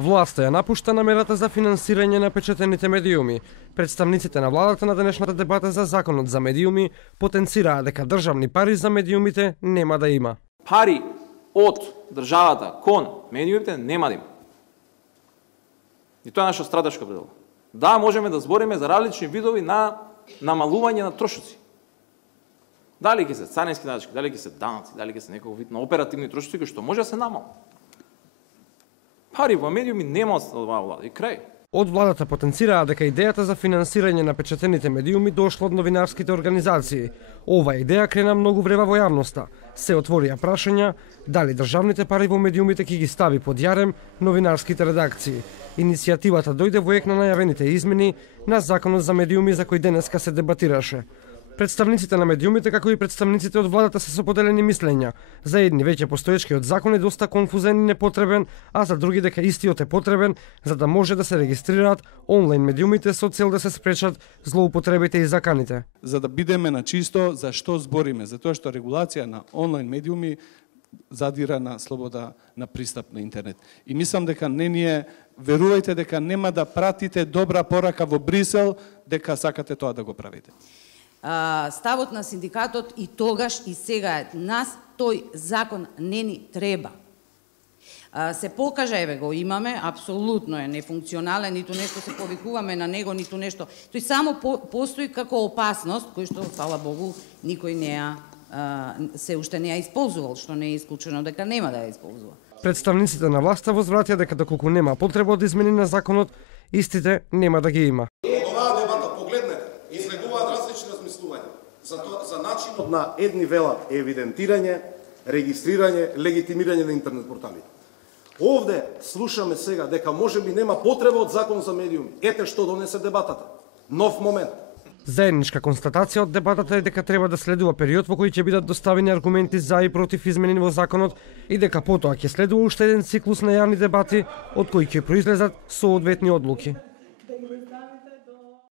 Власта ја напушта намерата за финансирање на печатените медиуми. Представниците на владата на денешната дебата за законот за медиуми потенцираа дека државни пари за медиумите нема да има. Пари од државата кон медиумите нема да има. И тоа е наша стратешка определба. Да, можеме да збориме за различни видови на намалување на трошоци. Дали ќе се царински надежки, дали ќе се данъци, дали ќе се некој вид на оперативни трошоци, кои што може да се намали. Пари во медиуми нема од оваа влада и крај. Од владата потенцираа дека идејата за финансирање на печатените медиуми дошла од новинарските организации. Ова идеја крена многу врева во јавноста. Се отворија прашања дали државните пари во медиумите ќе ги стави под јарем новинарските редакции. Иницијативата дојде во ек на најавените измени на законот за медиуми за кој денеска се дебатираше. Представниците на медиумите, како и представниците од владата се со поделени мислења. За едни веќе постоечкиот закон е доста конфузен и непотребен, а за други дека истиот е потребен за да може да се регистрираат онлайн медиумите со цел да се спречат злоупотребите и заканите. За да бидеме на чисто за што збориме, затоа што регулација на онлайн медиуми задира на слобода на пристап на интернет. И мислам дека верувајте дека нема да пратите добра порака во Брисел дека сакате тоа да го правите. Ставот на синдикатот и тогаш и сега е нас тој закон не ни треба. Се покажа, еве го имаме, апсолутно е нефункционален, ниту нешто се повикуваме на него, ниту нешто. Тој само постои како опасност, кој што, фала Богу, никој се уште не ја исползувал, што не е исклучено дека нема да ја исползува. Представниците на власта возвратија дека доколку нема потреба од измени на законот, истите нема да ги има. За начинот на едни велат евидентирање, регистрирање, легитимирање на интернет порталите. Овде слушаме сега дека можеби нема потреба од закон за медиуми. Ете што донесе дебатата. Нов момент. Заедничка констатација од дебатата е дека треба да следува период во кој ќе бидат доставени аргументи за и против измени во законот и дека потоа ќе следува уште еден циклус на јавни дебати од кои ќе произлезат соодветни одлуки.